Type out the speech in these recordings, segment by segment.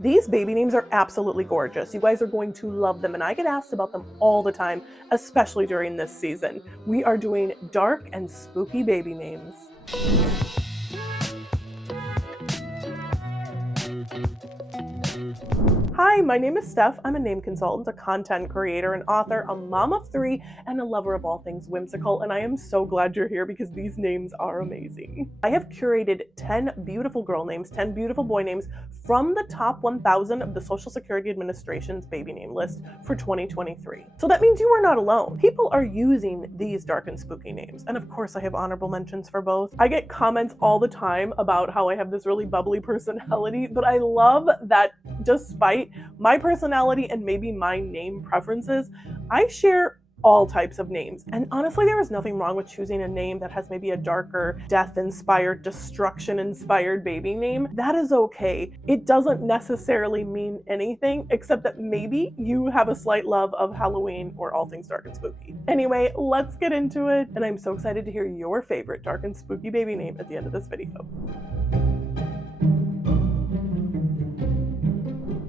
These baby names are absolutely gorgeous. You guys are going to love them, and I get asked about them all the time, especially during this season. We are doing dark and spooky baby names. Hi, my name is Steph. I'm a name consultant, a content creator, an author, a mom of three, and a lover of all things whimsical, and I am so glad you're here because these names are amazing. I have curated 10 beautiful girl names, 10 beautiful boy names from the top 1,000 of the Social Security Administration's baby name list for 2023. So that means you are not alone. People are using these dark and spooky names, and of course I have honorable mentions for both. I get comments all the time about how I have this really bubbly personality, but I love that despite my personality and maybe my name preferences, I share all types of names. And honestly, there is nothing wrong with choosing a name that has maybe a darker, death-inspired, destruction-inspired baby name. That is okay. It doesn't necessarily mean anything except that maybe you have a slight love of Halloween or all things dark and spooky. Anyway, let's get into it. And I'm so excited to hear your favorite dark and spooky baby name at the end of this video.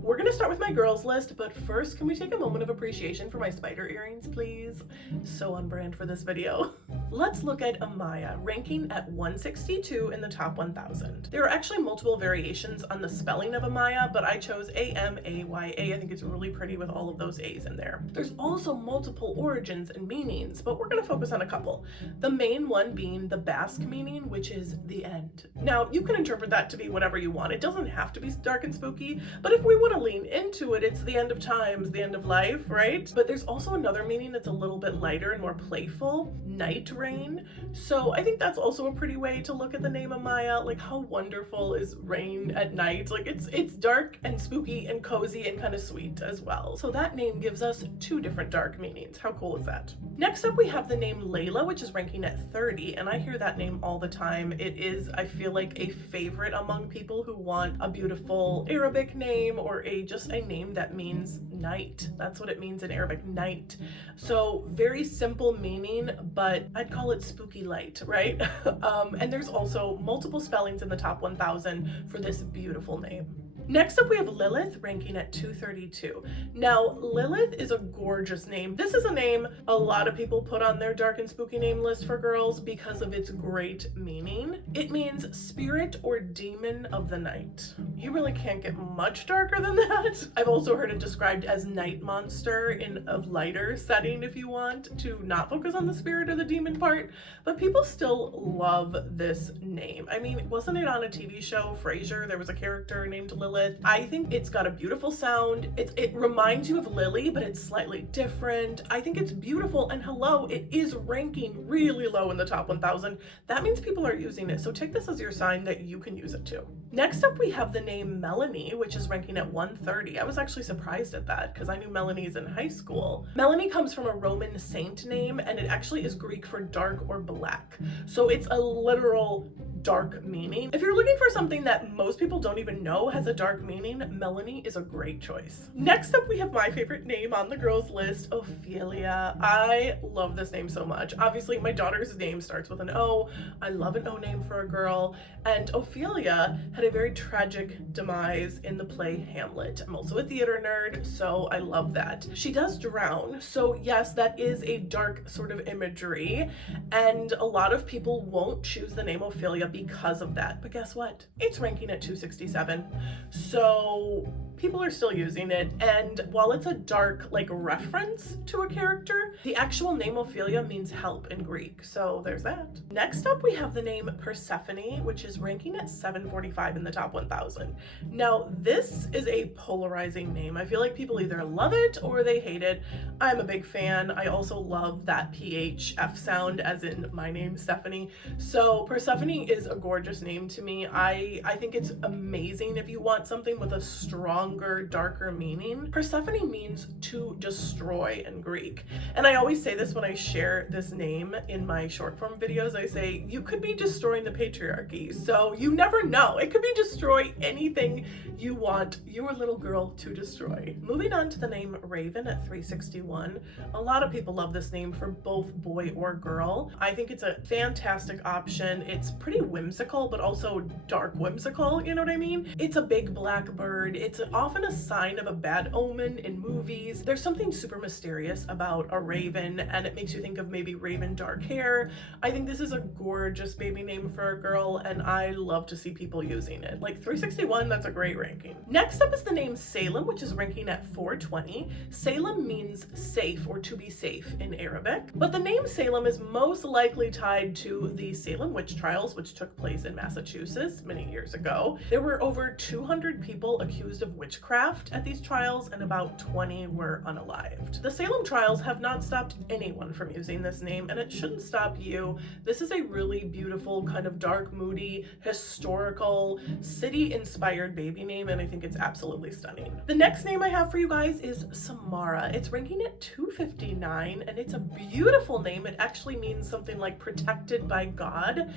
We're gonna start with my girls list, but first, can we take a moment of appreciation for my spider earrings, please? So on brand for this video. Let's look at Amaya, ranking at 162 in the top 1,000. There are actually multiple variations on the spelling of Amaya, but I chose A-M-A-Y-A. I think it's really pretty with all of those A's in there. There's also multiple origins and meanings, but we're gonna focus on a couple. The main one being the Basque meaning, which is the end. Now, you can interpret that to be whatever you want. It doesn't have to be dark and spooky, but if we want to lean into it, it's the end of times, the end of life, right? But there's also another meaning that's a little bit lighter and more playful, night rain. So I think that's also a pretty way to look at the name Amaya. Like, how wonderful is rain at night? Like, it's dark and spooky and cozy and kind of sweet as well. So that name gives us two different dark meanings. How cool is that? Next up, we have the name Layla, which is ranking at 30, and I hear that name all the time. It is, I feel like, a favorite among people who want a beautiful Arabic name or just a name that means night. That's what it means in Arabic, night. So very simple meaning, but I'd call it spooky light, right? And there's also multiple spellings in the top 1,000 for this beautiful name. Next up, we have Lilith, ranking at 232. Now, Lilith is a gorgeous name. This is a name a lot of people put on their dark and spooky name list for girls because of its great meaning. It means spirit or demon of the night. You really can't get much darker than that. I've also heard it described as night monster in a lighter setting if you want to not focus on the spirit or the demon part, but people still love this name. I mean, wasn't it on a TV show, Frasier? There was a character named Lilith. I think it's got a beautiful sound. It reminds you of Lily, but it's slightly different. I think it's beautiful, and hello, it is ranking really low in the top 1,000. That means people are using it, so take this as your sign that you can use it too. Next up, we have the name Melanie, which is ranking at 130. I was actually surprised at that because I knew Melanie's in high school. Melanie comes from a Roman saint name, and it actually is Greek for dark or black. So it's a literal dark meaning. If you're looking for something that most people don't even know has a dark meaning, Melanie is a great choice. Next up, we have my favorite name on the girls list, Ophelia. I love this name so much. Obviously, my daughter's name starts with an O. I love an O name for a girl. And Ophelia had a very tragic demise in the play Hamlet. I'm also a theater nerd, so I love that. She does drown, so yes, that is a dark sort of imagery, and a lot of people won't choose the name Ophelia because of that. But guess what? It's ranking at 267. So people are still using it, and while it's a dark like reference to a character, the actual name Ophelia means help in Greek, so there's that. Next up, we have the name Persephone, which is ranking at 745 in the top 1,000. Now, this is a polarizing name. I feel like people either love it or they hate it. I'm a big fan. I also love that PHF sound, as in my name, Stephanie. So Persephone is a gorgeous name to me. I think it's amazing if you want something with a stronger, darker meaning. Persephone means to destroy in Greek. And I always say this when I share this name in my short form videos. I say, you could be destroying the patriarchy. So you never know. It could be destroy anything you want your little girl to destroy. Moving on to the name Raven at 361. A lot of people love this name for both boy or girl. I think it's a fantastic option. It's pretty whimsical, but also dark whimsical, you know what I mean? It's a big black bird. It's often a sign of a bad omen in movies. There's something super mysterious about a raven, and it makes you think of maybe raven dark hair. I think this is a gorgeous baby name for a girl, and I love to see people using it. Like 361, that's a great ranking. Next up is the name Salem, which is ranking at 420. Salem means safe or to be safe in Arabic, but the name Salem is most likely tied to the Salem witch trials, which took place in Massachusetts many years ago. There were over 200 people accused of witchcraft at these trials, and about 20 were unalived. The Salem trials have not stopped anyone from using this name, and it shouldn't stop you. This is a really beautiful, kind of dark, moody, historical, city-inspired baby name, and I think it's absolutely stunning. The next name I have for you guys is Samara. It's ranking at 259, and it's a beautiful name. It actually means something like protected by God,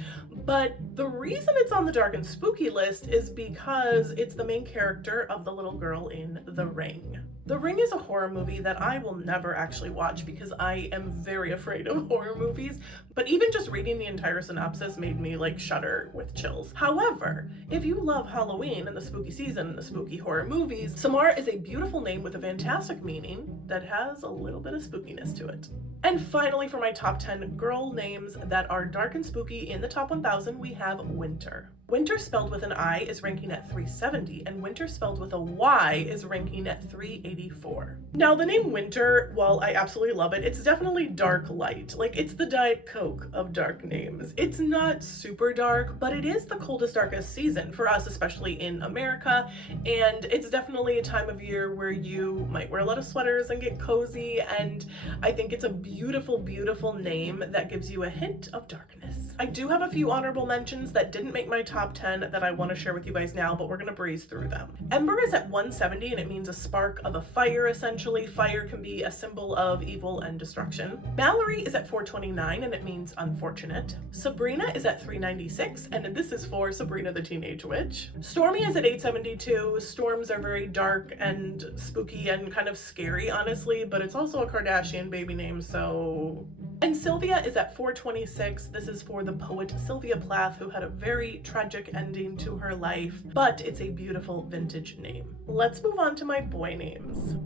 but the reason it's on the dark and spooky list is because it's the main character of the little girl in The Ring. The Ring is a horror movie that I will never actually watch because I am very afraid of horror movies, but even just reading the entire synopsis made me like shudder with chills. However, if you love Halloween and the spooky season and the spooky horror movies, Samara is a beautiful name with a fantastic meaning that has a little bit of spookiness to it. And finally, for my top 10 girl names that are dark and spooky in the top 1000, we have Winter. Winter spelled with an I is ranking at 370, and Winter spelled with a Y is ranking at 384. Now, the name Winter, while I absolutely love it, it's definitely dark light. Like, it's the Diet Coke of dark names. It's not super dark, but it is the coldest, darkest season for us, especially in America, and it's definitely a time of year where you might wear a lot of sweaters and get cozy, and I think it's a beautiful, beautiful name that gives you a hint of darkness. I do have a few honorable mentions that didn't make my top 10 that I want to share with you guys now, but we're gonna breeze through them. Ember is at 170, and it means a spark of a fire, essentially. Fire can be a symbol of evil and destruction. Mallory is at 429, and it means unfortunate. Sabrina is at 396, and this is for Sabrina the Teenage Witch. Stormy is at 872. Storms are very dark and spooky and kind of scary, honestly, but it's also a Kardashian baby name, so... And Sylvia is at 426. This is for the poet Sylvia Plath, who had a very tragic ending to her life, but it's a beautiful vintage name. Let's move on to my boy names.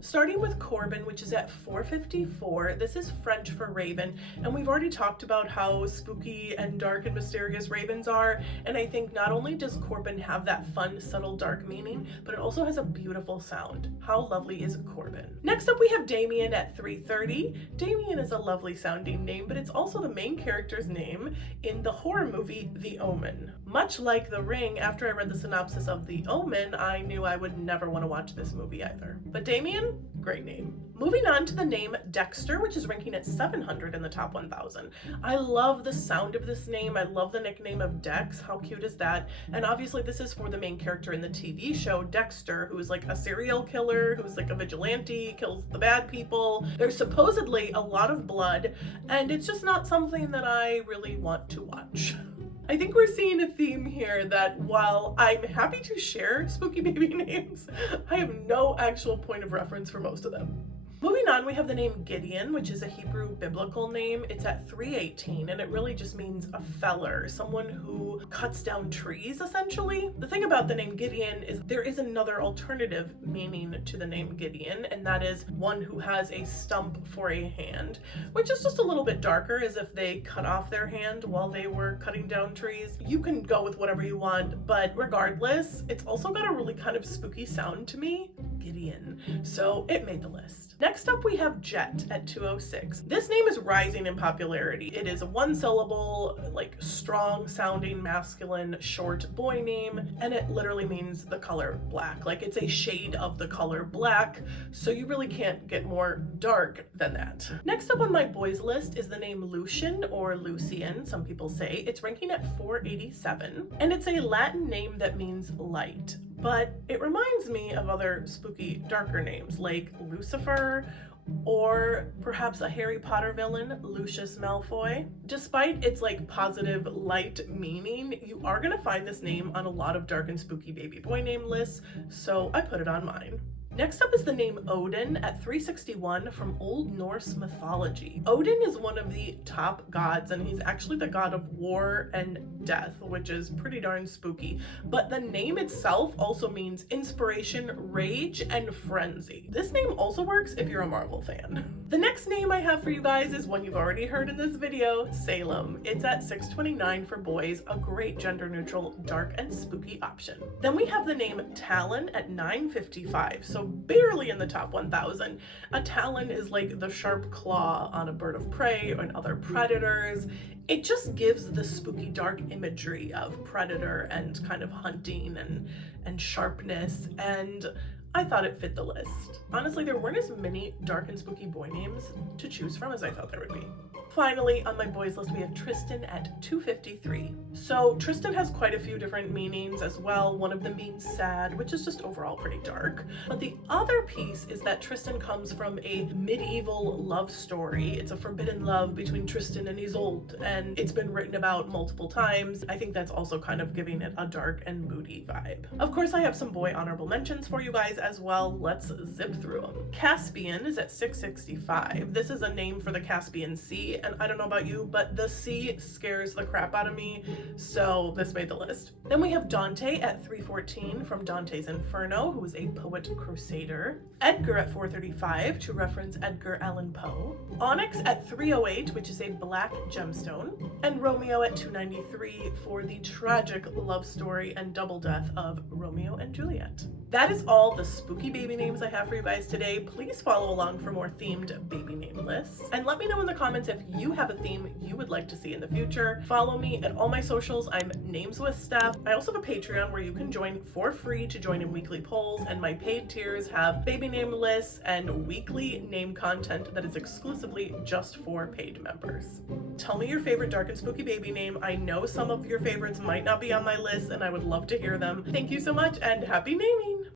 Starting with Corbin, which is at 454. This is French for raven, and we've already talked about how spooky and dark and mysterious ravens are, and I think not only does Corbin have that fun, subtle, dark meaning, but it also has a beautiful sound. How lovely is Corbin? Next up, we have Damien at 330. Damien is a lovely sounding name, but it's also the main character's name in the horror movie The Omen. Much like The Ring, after I read the synopsis of The Omen, I knew I would never want to watch this movie either. But Damien, great name. Moving on to the name Dexter, which is ranking at 700 in the top 1000. I love the sound of this name. I love the nickname of Dex. How cute is that? And obviously this is for the main character in the TV show, Dexter, who is like a serial killer, who's like a vigilante, kills the bad people. There's supposedly a lot of blood, and it's just not something that I really want to watch. I think we're seeing a theme here that while I'm happy to share spooky baby names, I have no actual point of reference for most of them. Moving on, we have the name Gideon, which is a Hebrew biblical name. It's at 318, and it really just means a feller, someone who cuts down trees, essentially. The thing about the name Gideon is there is another alternative meaning to the name Gideon, and that is one who has a stump for a hand, which is just a little bit darker, as if they cut off their hand while they were cutting down trees. You can go with whatever you want, but regardless, it's also got a really kind of spooky sound to me. Gideon. So it made the list. Next up, we have Jet at 206. This name is rising in popularity. It is a one syllable, like strong sounding masculine short boy name, and it literally means the color black. Like it's a shade of the color black, so you really can't get more dark than that. Next up on my boys list is the name Lucian, or Lucian, some people say. It's ranking at 487, and it's a Latin name that means light. But it reminds me of other spooky, darker names like Lucifer, or perhaps a Harry Potter villain, Lucius Malfoy. Despite its like positive light meaning, you are gonna find this name on a lot of dark and spooky baby boy name lists, so I put it on mine. Next up is the name Odin at 361 from Old Norse mythology. Odin is one of the top gods, and he's actually the god of war and death, which is pretty darn spooky. But the name itself also means inspiration, rage, and frenzy. This name also works if you're a Marvel fan. The next name I have for you guys is one you've already heard in this video, Salem. It's at $6.29 for boys, a great gender-neutral, dark and spooky option. Then we have the name Talon at $9.55, so barely in the top 1,000. A talon is like the sharp claw on a bird of prey or other predators. It just gives the spooky dark imagery of predator and kind of hunting and sharpness, and I thought it fit the list. Honestly, there weren't as many dark and spooky boy names to choose from as I thought there would be. Finally, on my boys list, we have Tristan at $2.53. So Tristan has quite a few different meanings as well, one of them being sad, which is just overall pretty dark. But the other piece is that Tristan comes from a medieval love story. It's a forbidden love between Tristan and Isolde, and it's been written about multiple times. I think that's also kind of giving it a dark and moody vibe. Of course, I have some boy honorable mentions for you guys as well. Let's zip through them. Caspian is at $6.65. This is a name for the Caspian Sea, and I don't know about you, but the sea scares the crap out of me, so this made the list. Then we have Dante at $3.14 from Dante's Inferno, who was a poet crusader. Edgar at $4.35 to reference Edgar Allan Poe. Onyx at $3.08, which is a black gemstone. And Romeo at $2.93 for the tragic love story and double death of Romeo and Juliet. That is all the spooky baby names I have for you guys today. Please follow along for more themed baby name lists. And let me know in the comments if you have a theme you would like to see in the future. Follow me at all my socials. I'm Names with Steph. I also have a Patreon where you can join for free to join in weekly polls, and my paid tiers have baby name lists and weekly name content that is exclusively just for paid members. Tell me your favorite dark and spooky baby name. I know some of your favorites might not be on my list, and I would love to hear them. Thank you so much, and happy naming!